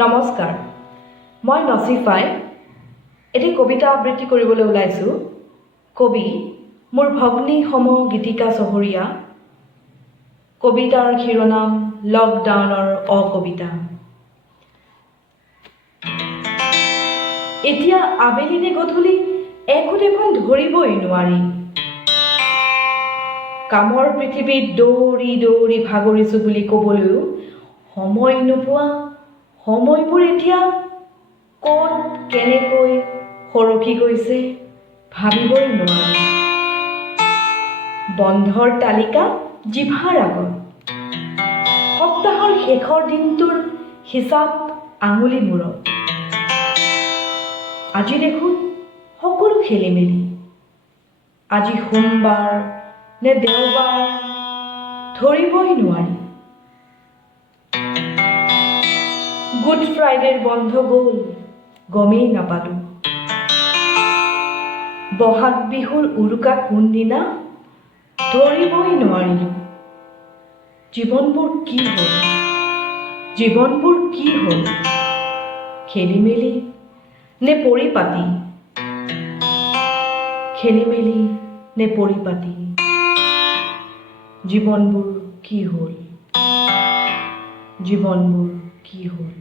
নমস্কাৰ, মই নচিফাই এটি কবিতা আবৃত্তি কৰিবলৈ ওলাইছোঁ। কবি মোৰ ভগ্নী সম গীতিকা চহৰীয়া। কবিতাৰ শিৰোনাম লকডাউনৰ অকবিতা। এতিয়া আবেলি নে গধূলি একো দেখোন ধৰিবই নোৱাৰি। কামৰ পৃথিৱীত দৌৰি দৌৰি ভাগৰিছোঁ বুলি ক'বলৈও সময় নোপোৱা সময়বোৰ এতিয়া ক'ত কেনেকৈ সৰকি গৈছে ভাবিবই নোৱাৰি। বন্ধৰ তালিকা জিভাৰ আগত, সপ্তাহৰ শেষৰ দিনটোৰ হিচাপ আঙুলি মূৰত। আজি দেখোন সকলো খেলি মেলি। আজি সোমবাৰ নে দেওবাৰ ধৰিবই নোৱাৰি। গুড ফ্ৰাইডেৰ বন্ধ গ'ল, গমেই নাপালোঁ। বহাগ বিহুৰ উৰুকা কোনদিনা ধৰিবই নোৱাৰিলোঁ। জীৱনবোৰ কি হ'ল, জীৱনবোৰ কি হ'ল, খেলি মেলি নে পৰিপাটি, খেলি মেলি নে পৰিপাটি, জীৱনবোৰ কি হ'ল, জীৱনবোৰ কি হ'ল।